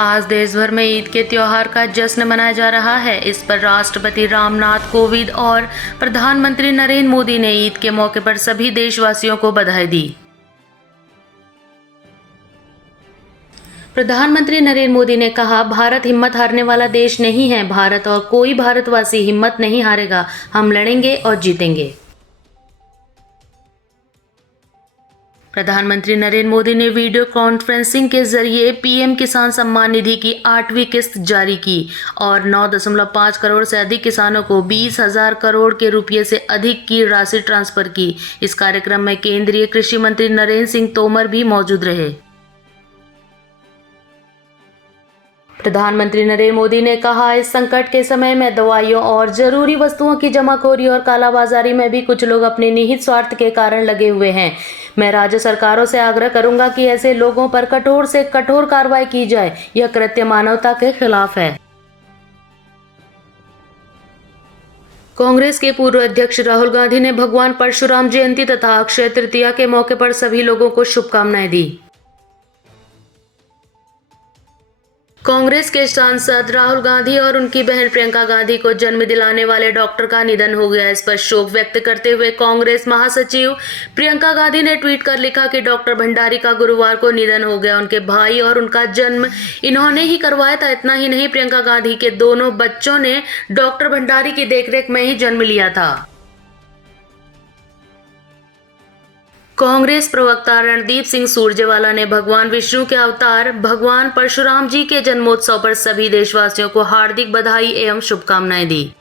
आज देश भर में ईद के त्योहार का जश्न मनाया जा रहा है। इस पर राष्ट्रपति रामनाथ कोविंद और प्रधानमंत्री नरेंद्र मोदी ने ईद के मौके पर सभी देशवासियों को बधाई दी। प्रधानमंत्री नरेंद्र मोदी ने कहा, भारत हिम्मत हारने वाला देश नहीं है। भारत और कोई भारतवासी हिम्मत नहीं हारेगा। हम लड़ेंगे और जीतेंगे। प्रधानमंत्री नरेंद्र मोदी ने वीडियो कॉन्फ्रेंसिंग के जरिए पीएम किसान सम्मान निधि की 8वीं किस्त जारी की और 9.5 करोड़ से अधिक किसानों को 20,000 करोड़ के रुपये से अधिक की राशि ट्रांसफर की। इस कार्यक्रम में केंद्रीय कृषि मंत्री नरेंद्र सिंह तोमर भी मौजूद रहे। प्रधानमंत्री नरेंद्र मोदी ने कहा, इस संकट के समय में दवाइयों और जरूरी वस्तुओं की जमाखोरी और कालाबाजारी में भी कुछ लोग अपने निहित स्वार्थ के कारण लगे हुए हैं। मैं राज्य सरकारों से आग्रह करूंगा कि ऐसे लोगों पर कठोर से कठोर कार्रवाई की जाए। यह कृत्य मानवता के खिलाफ है। कांग्रेस के पूर्व अध्यक्ष राहुल गांधी ने भगवान परशुराम जयंती तथा अक्षय तृतीया के मौके पर सभी लोगों को शुभकामनाएं दी। कांग्रेस के सांसद राहुल गांधी और उनकी बहन प्रियंका गांधी को जन्म दिलाने वाले डॉक्टर का निधन हो गया। इस पर शोक व्यक्त करते हुए कांग्रेस महासचिव प्रियंका गांधी ने ट्वीट कर लिखा कि डॉक्टर भंडारी का गुरुवार को निधन हो गया। उनके भाई और उनका जन्म इन्होंने ही करवाया था। इतना ही नहीं, प्रियंका गांधी के दोनों बच्चों ने डॉक्टर भंडारी की देखरेख में ही जन्म लिया था। कांग्रेस प्रवक्ता रणदीप सिंह सुरजेवाला ने भगवान विष्णु के अवतार भगवान परशुराम जी के जन्मोत्सव पर सभी देशवासियों को हार्दिक बधाई एवं शुभकामनाएं दी।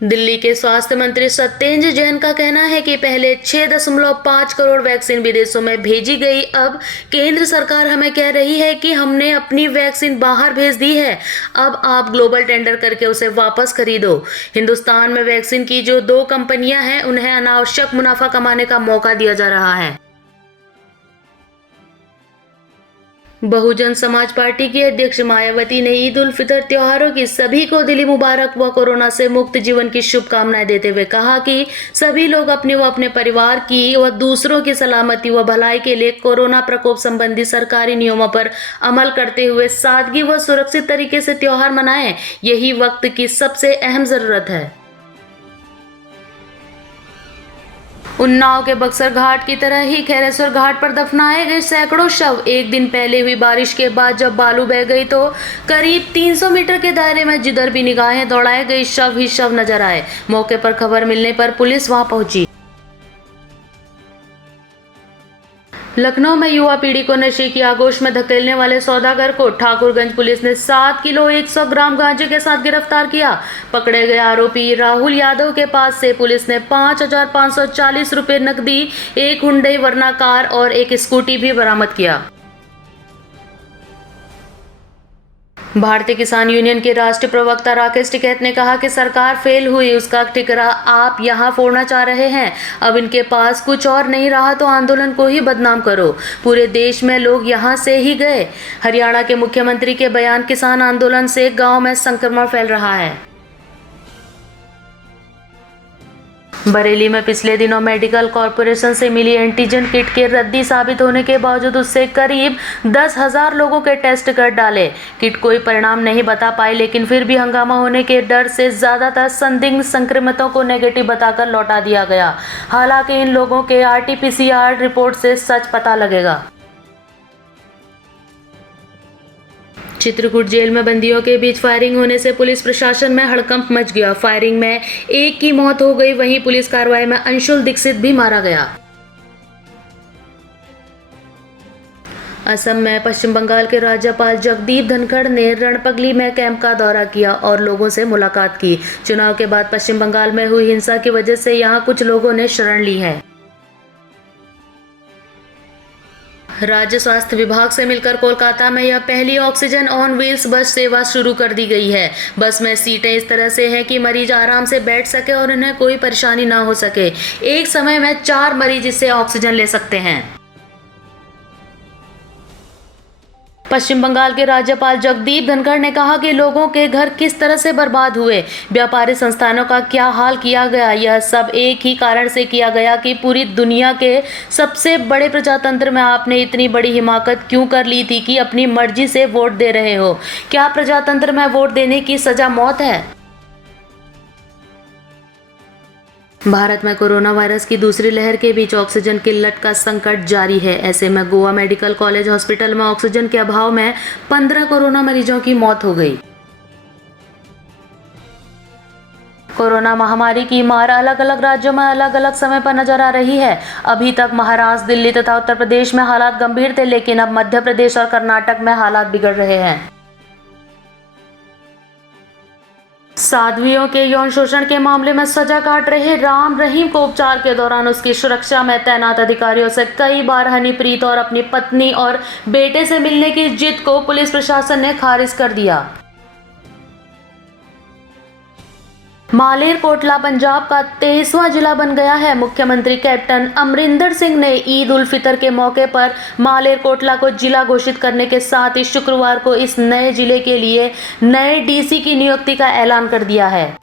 दिल्ली के स्वास्थ्य मंत्री सत्येंद्र जैन का कहना है कि पहले 6.5 करोड़ वैक्सीन विदेशों में भेजी गई। अब केंद्र सरकार हमें कह रही है कि हमने अपनी वैक्सीन बाहर भेज दी है, अब आप ग्लोबल टेंडर करके उसे वापस खरीदो। हिंदुस्तान में वैक्सीन की जो 2 कंपनियां हैं, उन्हें अनावश्यक मुनाफा कमाने का मौका दिया जा रहा है। बहुजन समाज पार्टी की अध्यक्ष मायावती ने ईद उल फितर त्योहारों की सभी को दिली मुबारक व कोरोना से मुक्त जीवन की शुभकामनाएं देते हुए कहा कि सभी लोग अपने व अपने परिवार की व दूसरों की सलामती व भलाई के लिए कोरोना प्रकोप संबंधी सरकारी नियमों पर अमल करते हुए सादगी व सुरक्षित तरीके से त्योहार मनाएं। यही वक्त की सबसे अहम जरूरत है। उन्नाव के बक्सर घाट की तरह ही खैरेश्वर घाट पर दफनाए गए सैकड़ों शव। एक दिन पहले हुई बारिश के बाद जब बालू बह गई तो करीब 300 मीटर के दायरे में जिधर भी निगाहें दौड़ाए गई शव ही शव नजर आए। मौके पर खबर मिलने पर पुलिस वहां पहुंची। लखनऊ में युवा पीढ़ी को नशे की आगोश में धकेलने वाले सौदागर को ठाकुरगंज पुलिस ने 7 किलो 100 ग्राम गांजे के साथ गिरफ्तार किया। पकड़े गए आरोपी राहुल यादव के पास से पुलिस ने 5,540 रुपये नकदी, एक हुंडई वर्ना कार और एक स्कूटी भी बरामद किया। भारतीय किसान यूनियन के राष्ट्रीय प्रवक्ता राकेश टिकैत ने कहा कि सरकार फेल हुई, उसका ठिकरा आप यहां फोड़ना चाह रहे हैं। अब इनके पास कुछ और नहीं रहा तो आंदोलन को ही बदनाम करो। पूरे देश में लोग यहां से ही गए। हरियाणा के मुख्यमंत्री के बयान, किसान आंदोलन से गांव में संक्रमण फैल रहा है। बरेली में पिछले दिनों मेडिकल कॉरपोरेशन से मिली एंटीजन किट के रद्दी साबित होने के बावजूद उससे करीब 10,000 लोगों के टेस्ट कर डाले। किट कोई परिणाम नहीं बता पाई, लेकिन फिर भी हंगामा होने के डर से ज्यादातर संदिग्ध संक्रमितों को नेगेटिव बताकर लौटा दिया गया। हालांकि इन लोगों के RT-PCR रिपोर्ट से सच पता लगेगा। चित्रकूट जेल में बंदियों के बीच फायरिंग होने से पुलिस प्रशासन में हड़कंप मच गया। फायरिंग में एक की मौत हो गई, वहीं पुलिस कार्रवाई में अंशुल दीक्षित भी मारा गया। असम में पश्चिम बंगाल के राज्यपाल जगदीप धनखड़ ने रणपगली में कैंप का दौरा किया और लोगों से मुलाकात की। चुनाव के बाद पश्चिम बंगाल में हुई हिंसा की वजह से यहां कुछ लोगों ने शरण ली है। राज्य स्वास्थ्य विभाग से मिलकर कोलकाता में यह पहली ऑक्सीजन ऑन व्हील्स बस सेवा शुरू कर दी गई है। बस में सीटें इस तरह से हैं कि मरीज आराम से बैठ सके और उन्हें कोई परेशानी ना हो सके। एक समय में 4 मरीज इससे ऑक्सीजन ले सकते हैं। पश्चिम बंगाल के राज्यपाल जगदीप धनखड़ ने कहा कि लोगों के घर किस तरह से बर्बाद हुए, व्यापारी संस्थानों का क्या हाल किया गया, यह सब एक ही कारण से किया गया कि पूरी दुनिया के सबसे बड़े प्रजातंत्र में आपने इतनी बड़ी हिमाकत क्यों कर ली थी कि अपनी मर्जी से वोट दे रहे हो। क्या प्रजातंत्र में वोट देने की सजा मौत है? भारत में कोरोना वायरस की दूसरी लहर के बीच ऑक्सीजन किल्लत का संकट जारी है। ऐसे में गोवा मेडिकल कॉलेज हॉस्पिटल में ऑक्सीजन के अभाव में 15 कोरोना मरीजों की मौत हो गई। कोरोना महामारी की मार अलग अलग राज्यों में अलग अलग समय पर नजर आ रही है। अभी तक महाराष्ट्र, दिल्ली तथा उत्तर प्रदेश में हालात गंभीर थे, लेकिन अब मध्य प्रदेश और कर्नाटक में हालात बिगड़ रहे हैं। साध्वियों के यौन शोषण के मामले में सजा काट रहे राम रहीम को उपचार के दौरान उसकी सुरक्षा में तैनात अधिकारियों से कई बार हनीप्रीत और अपनी पत्नी और बेटे से मिलने की जिद को पुलिस प्रशासन ने खारिज कर दिया। मालेरकोटला पंजाब का 23वां जिला बन गया है। मुख्यमंत्री कैप्टन अमरिंदर सिंह ने ईद उल फितर के मौके पर मालेरकोटला को जिला घोषित करने के साथ ही शुक्रवार को इस नए जिले के लिए नए डीसी की नियुक्ति का ऐलान कर दिया है।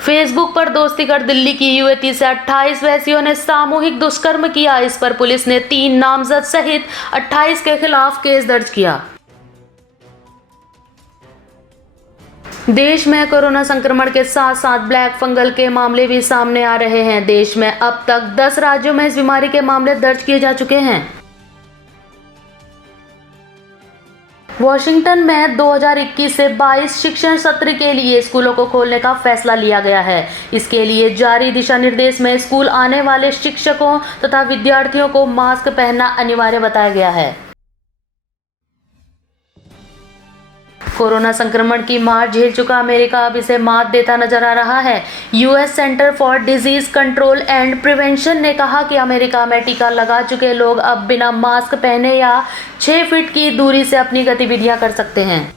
फेसबुक पर दोस्ती कर दिल्ली की युवती से 28 वैसियों ने सामूहिक दुष्कर्म किया। इस पर पुलिस ने 3 नामजद सहित 28 के खिलाफ केस दर्ज किया। देश में कोरोना संक्रमण के साथ साथ ब्लैक फंगल के मामले भी सामने आ रहे हैं। देश में अब तक 10 राज्यों में इस बीमारी के मामले दर्ज किए जा चुके हैं। वॉशिंगटन में 2021 से 22 शिक्षण सत्र के लिए स्कूलों को खोलने का फैसला लिया गया है। इसके लिए जारी दिशा निर्देश में स्कूल आने वाले शिक्षकों तथा विद्यार्थियों को मास्क पहनना अनिवार्य बताया गया है। कोरोना संक्रमण की मार झेल चुका अमेरिका अब इसे मात देता नजर आ रहा है। US centre for disease control and prevention ने कहा कि अमेरिका में टीका लगा चुके लोग अब बिना मास्क पहने या 6 फीट की दूरी से अपनी गतिविधियां कर सकते हैं।